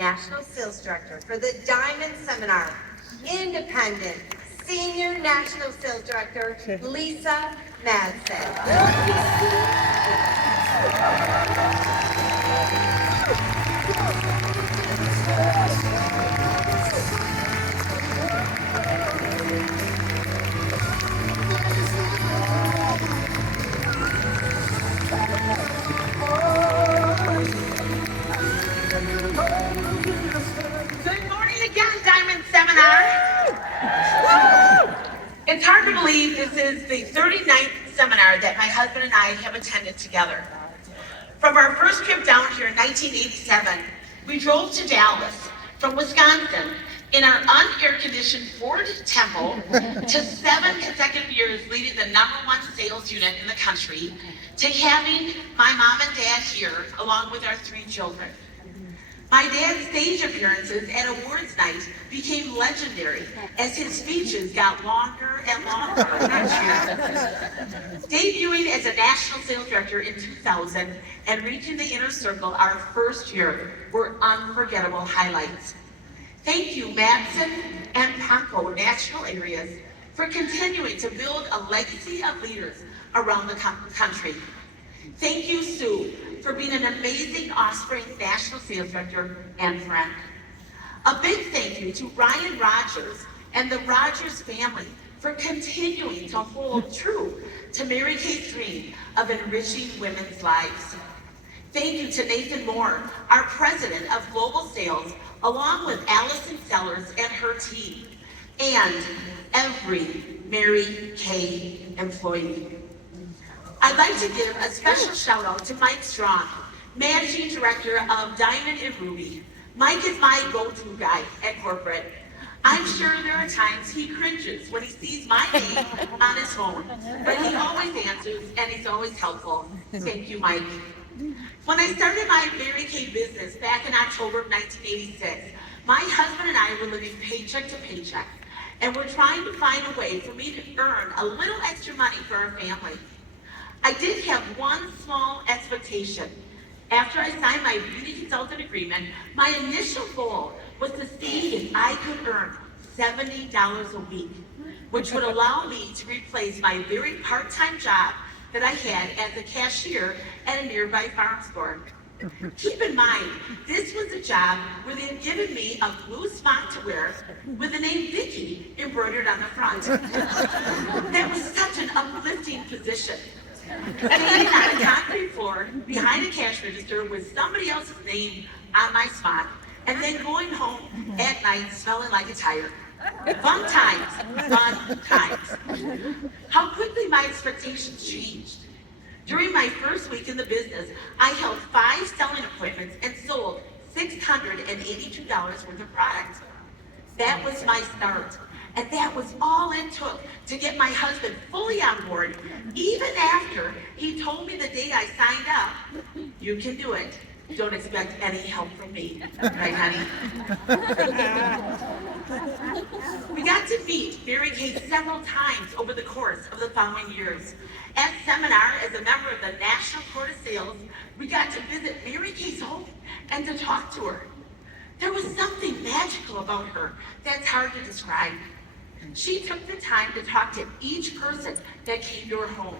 National Sales Director for the Diamond Seminar, Independent Senior National Sales Director, Lisa Madson. Good morning again, Diamond Seminar. It's hard to believe this is the 39th seminar that my husband and I have attended together. From our first trip down here in 1987, we drove to Dallas from Wisconsin in our unair-conditioned Ford Tempo to 7 consecutive years leading the #1 sales unit in the country, to having my mom and dad here along with our 3 children. My dad's stage appearances at awards night became legendary as his speeches got longer and longer each year. Debuting as a national sales director in 2000 and reaching the inner circle our first year were unforgettable highlights. Thank you, Madson and Ponco national areas, for continuing to build a legacy of leaders around the country. Thank you, Sue, for being an amazing Offspring National Sales Director and friend. A big thank you to Ryan Rogers and the Rogers family for continuing to hold true to Mary Kay's dream of enriching women's lives. Thank you to Nathan Moore, our President of Global Sales, along with Allison Sellers and her team, and every Mary Kay employee. I'd like to give a special shout out to Mike Strong, Managing Director of Diamond and Ruby. Mike is my go-to guy at corporate. I'm sure there are times he cringes when he sees my name on his phone, but he always answers and he's always helpful. Thank you, Mike. When I started my Mary Kay business back in October of 1986, my husband and I were living paycheck to paycheck, and we're trying to find a way for me to earn a little extra money for our family. I did have one small expectation. After I signed my beauty consultant agreement, my initial goal was to see if I could earn $70 a week, which would allow me to replace my very part-time job that I had as a cashier at a nearby farm store. Keep in mind, this was a job where they had given me a blue smock to wear with the name Vicky embroidered on the front. That was such an uplifting position. Standing on a concrete floor behind a cash register with somebody else's name on my spot, and then going home at night smelling like a tire. Fun times, fun times. How quickly my expectations changed. During my first week in the business, I held 5 selling appointments and sold $682 worth of product. That was my start. And that was all it took to get my husband fully on board, even after he told me the day I signed up, "You can do it. Don't expect any help from me." Right, honey? We got to meet Mary Kay several times over the course of the following years. At seminar, as a member of the National Court of Sales, we got to visit Mary Kay's home and to talk to her. There was something magical about her that's hard to describe. She took the time to talk to each person that came to her home.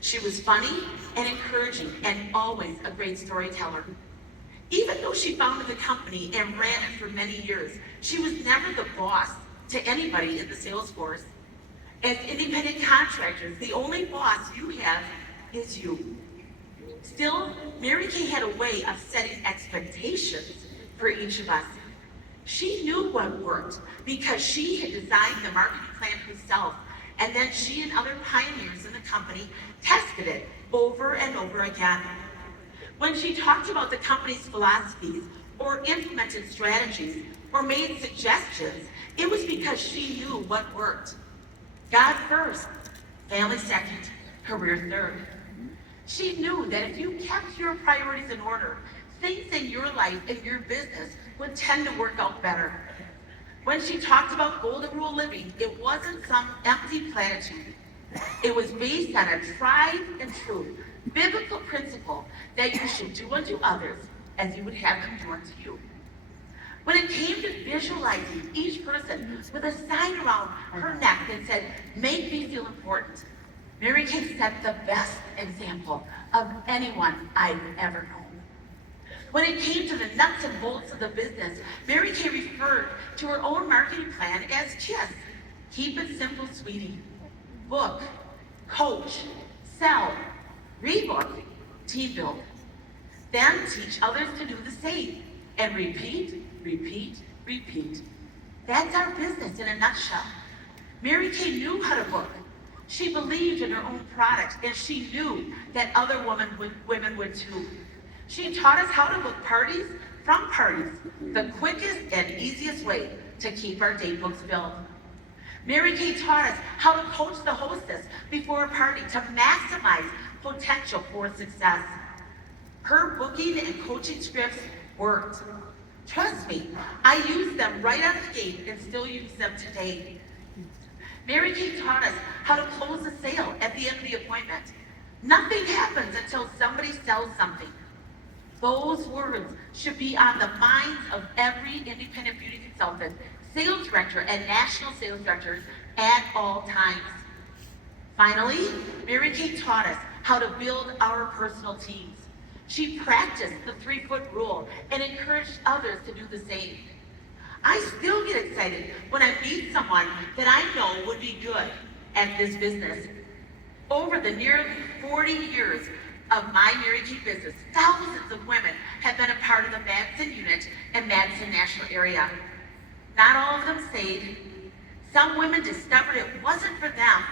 She was funny and encouraging and always a great storyteller. Even though she founded the company and ran it for many years, she was never the boss to anybody in the sales force. As independent contractors, the only boss you have is you. Still, Mary Kay had a way of setting expectations for each of us. She knew what worked because she had designed the marketing plan herself, and then she and other pioneers in the company tested it over and over again. When she talked about the company's philosophies or implemented strategies or made suggestions, it was because she knew what worked. God first, family second, career third. She knew that if you kept your priorities in order, things in your life and your business would tend to work out better. When she talked about golden rule living, it wasn't some empty platitude. It was based on a tried and true biblical principle that you should do unto others as you would have them do unto you. When it came to visualizing each person with a sign around her neck that said, "Make me feel important," Mary Kay set the best example of anyone I've ever known. When it came to the nuts and bolts of the business, Mary Kay referred to her own marketing plan as KISS. Keep it simple, sweetie. Book, coach, sell, rebook, team build. Then teach others to do the same. And repeat, repeat, repeat. That's our business in a nutshell. Mary Kay knew how to book. She believed in her own product, and she knew that other women would too. She taught us how to book parties from parties, the quickest and easiest way to keep our date books filled. Mary Kay taught us how to coach the hostess before a party to maximize potential for success. Her booking and coaching scripts worked. Trust me, I used them right out of the gate and still use them today. Mary Kay taught us how to close a sale at the end of the appointment. Nothing happens until somebody sells something. Those words should be on the minds of every independent beauty consultant, sales director, and national sales directors at all times. Finally, Mary Kay taught us how to build our personal teams. She practiced the 3-foot rule and encouraged others to do the same. I still get excited when I meet someone that I know would be good at this business. Over the nearly 40 years of my Mary Kay business, thousands of women have been a part of the Madson unit and Madson National area. Not all of them stayed. Some women discovered it wasn't for them,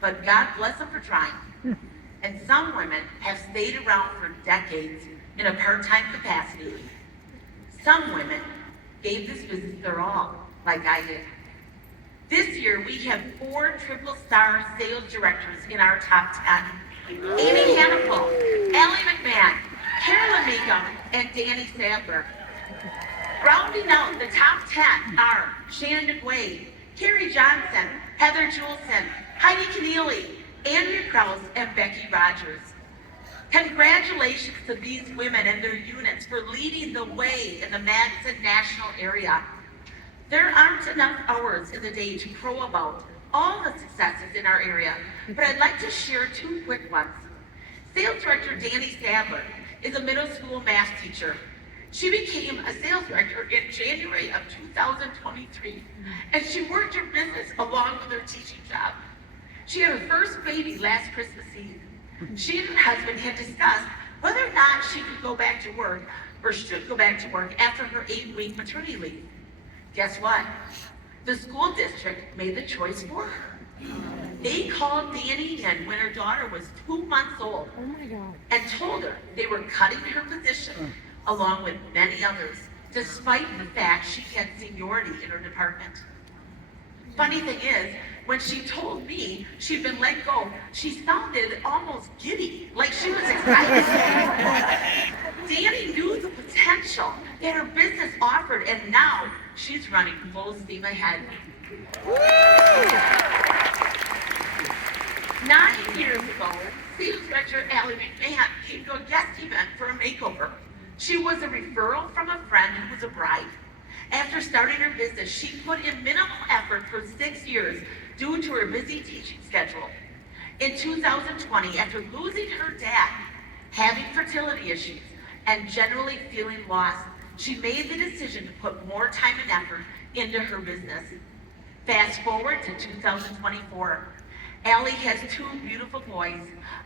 but God bless them for trying. And some women have stayed around for decades in a part-time capacity. Some women gave this business their all, like I did. This year, we have 4 triple-star sales directors in our top 10. Amy Hannaful, Allie McMahon, Carolyn Makeup, and Danny Sadler. Rounding out the top 10 are Shannon McWade, Carrie Johnson, Heather Juleson, Heidi Keneally, Andrea Krause, and Becky Rogers. Congratulations to these women and their units for leading the way in the Madson National area. There aren't enough hours in the day to crow about all the successes in our area, but I'd like to share 2 quick ones. Sales Director Danny Sadler is a middle school math teacher. She became a sales director in January of 2023, and she worked her business along with her teaching job. She had her first baby last Christmas Eve. She and her husband had discussed whether or not she could go back to work or should go back to work after her 8-week maternity leave. Guess what? The school district made the choice for her. They called Danny in when her daughter was 2 months old and told her they were cutting her position along with many others, despite the fact she had seniority in her department. Funny thing is, when she told me she'd been let go, she sounded almost giddy, like she was excited. Danny knew the potential that her business offered, and now she's running full steam ahead. 9 years ago, Sales Director Allie McMahon came to a guest event for a makeover. She was a referral from a friend who was a bride. After starting her business, she put in minimal effort for 6 years due to her busy teaching schedule. In 2020, after losing her dad, having fertility issues, and generally feeling lost, she made the decision to put more time and effort into her business. Fast forward to 2024. Allie has 2 beautiful boys,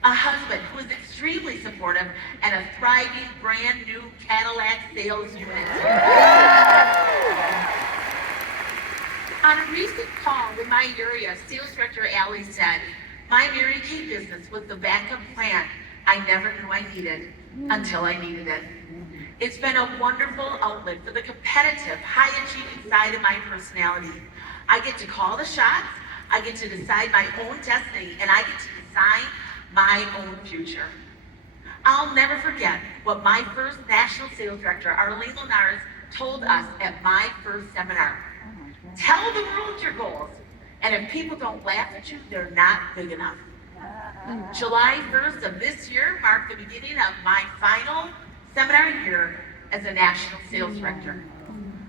a husband who is extremely supportive, and a thriving brand new Cadillac sales unit. On a recent call with my area, Sales Director Allie said, "My Mary Kay business was the backup plan I never knew I needed until I needed it. It's been a wonderful outlet for the competitive, high-achieving side of my personality. I get to call the shots, I get to decide my own destiny, and I get to design my own future." I'll never forget what my first national sales director, Arlene Linares, told us at my first seminar. "Tell the world your goals, and if people don't laugh at you, they're not big enough." July 1st of this year marked the beginning of my final seminar year as a national sales director.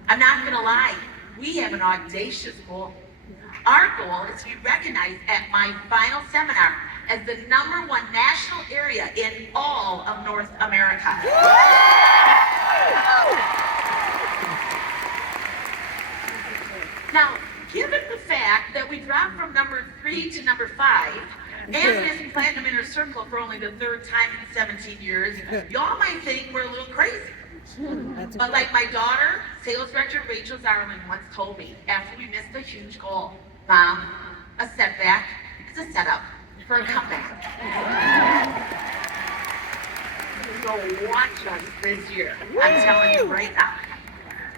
I'm not gonna lie, we have an audacious goal. Our goal is to be recognized at my final seminar as the #1 national area in all of North America. Now, given the fact that we dropped from number 3 to number 5, and this platinum inner circle for only the 3rd time in 17 years, y'all might think we're a little crazy. But like my daughter, sales director Rachel Zarlin once told me after we missed a huge goal, Mom, a setback is a setup for a comeback. So watch us this year. I'm telling you right now.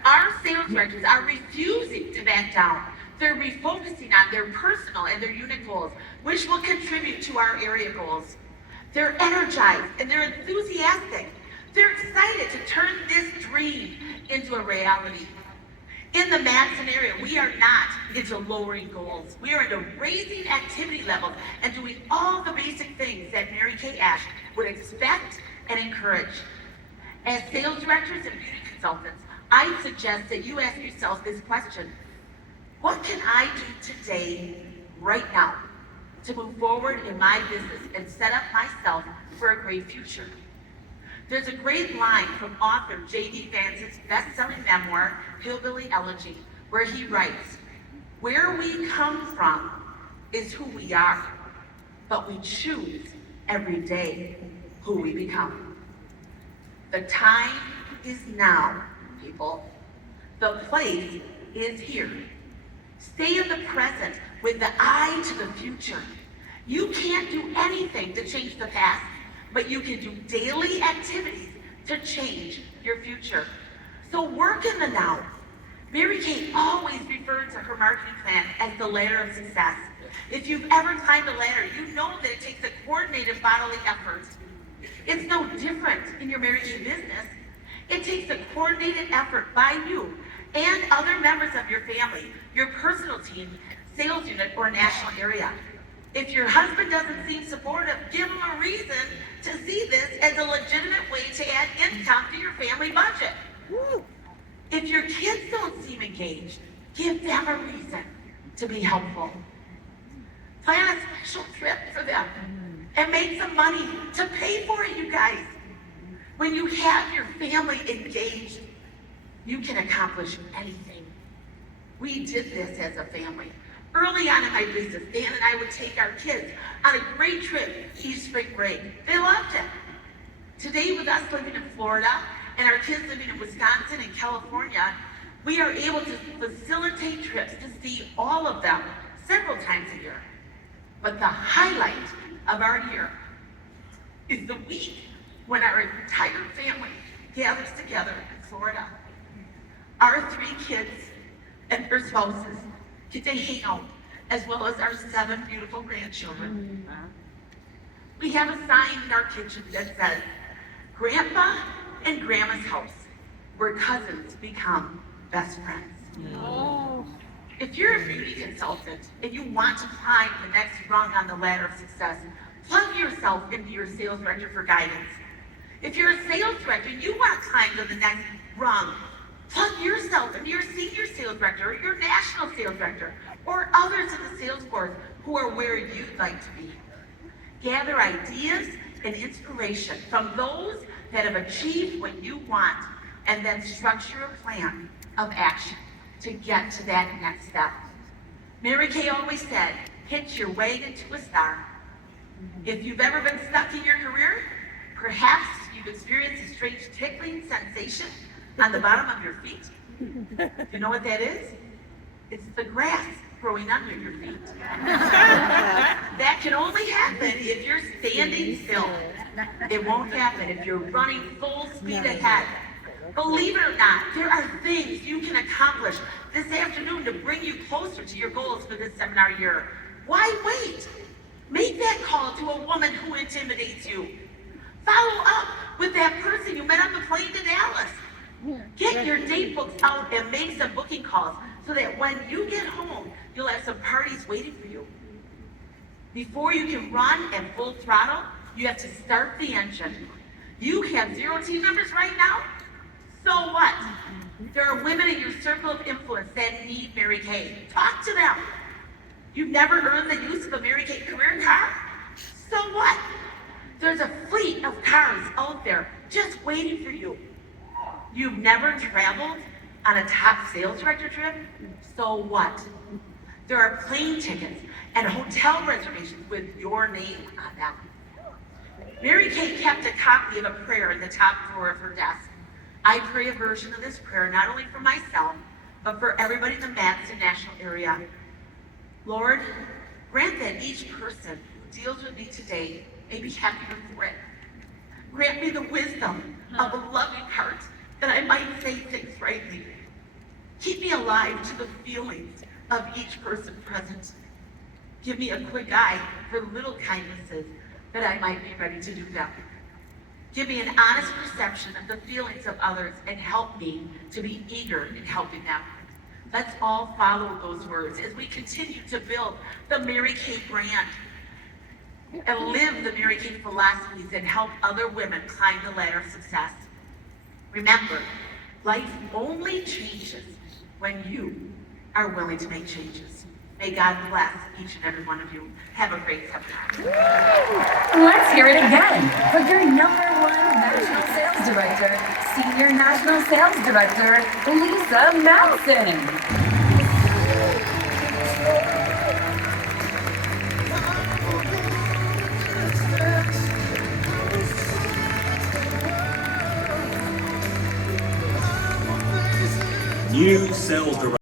Our sales directors are refusing to back down. They're refocusing on their personal and their unit goals, which will contribute to our area goals. They're energized and they're enthusiastic. They're excited to turn this dream into a reality. In the Madson area, we are not into lowering goals. We are into raising activity levels and doing all the basic things that Mary Kay Ash would expect and encourage. As sales directors and beauty consultants, I suggest that you ask yourself this question: what can I do today, right now, to move forward in my business and set up myself for a great future? There's a great line from author J.D. Vance's best-selling memoir, Hillbilly Elegy, where he writes, "Where we come from is who we are, but we choose every day who we become." The time is now, people. The place is here. Stay in the present with the eye to the future. You can't do anything to change the past, but you can do daily activities to change your future. So work in the now. Mary Kay always referred to her marketing plan as the ladder of success. If you've ever climbed a ladder, you know that it takes a coordinated bodily effort. It's no different in your Mary Kay business. It takes a coordinated effort by you and other members of your family, your personal team, sales unit, or national area. If your husband doesn't seem supportive, give him a reason to see this as a legitimate way to add income to your family budget. If your kids don't seem engaged, give them a reason to be helpful. Plan a special trip for them and make some money to pay for it, you guys. When you have your family engaged, you can accomplish anything. We did this as a family. Early on in my business, Dan and I would take our kids on a great trip each spring break. They loved it. Today, with us living in Florida and our kids living in Wisconsin and California, we are able to facilitate trips to see all of them several times a year. But the highlight of our year is the week when our entire family gathers together in Florida. Our 3 kids and their spouses get to hang out, as well as our 7 beautiful grandchildren. We have a sign in our kitchen that says, "Grandpa and Grandma's house, where cousins become best friends." If you're a beauty consultant and you want to climb the next rung on the ladder of success, plug yourself into your sales director for guidance. If you're a sales director and you want to climb to the next rung, plug yourself into your senior sales director or your national sales director or others in the sales force who are where you'd like to be. Gather ideas and inspiration from those that have achieved what you want, and then structure a plan of action to get to that next step. Mary Kay always said, "Hitch your wagon to a star." If you've ever been stuck in your career, perhaps you've experienced a strange tickling sensation on the bottom of your feet. You know what that is? It's the grass growing under your feet. That can only happen if you're standing still. It won't happen if you're running full speed ahead. Believe it or not, there are things you can accomplish this afternoon to bring you closer to your goals for this seminar year. Why wait? Make that call to a woman who intimidates you. Follow up with that person you met on the plane to Dallas. Get your date books out and make some booking calls so that when you get home, you'll have some parties waiting for you. Before you can run at full throttle, you have to start the engine. You have 0 team members right now? So what? There are women in your circle of influence that need Mary Kay. Talk to them. You've never earned the use of a Mary Kay career car? So what? There's a fleet of cars out there just waiting for you. You've never traveled on a top sales director trip? So what? There are plane tickets and hotel reservations with your name on them. Mary Kay kept a copy of a prayer in the top drawer of her desk. I pray a version of this prayer not only for myself, but for everybody in the Madson National area. Lord, grant that each person who deals with me today may be happier for it. Grant me the wisdom of a loving heart that I might say things rightly. Keep me alive to the feelings of each person present. Give me a quick eye for little kindnesses that I might be ready to do them. Give me an honest perception of the feelings of others and help me to be eager in helping them. Let's all follow those words as we continue to build the Mary Kay brand and live the Mary Kay philosophies and help other women climb the ladder of success. Remember, life only changes when you are willing to make changes. May God bless each and every one of you. Have a great seminar. Let's hear it again for your #1 National Sales Director, Senior National Sales Director, Lisa Madson. New sales director.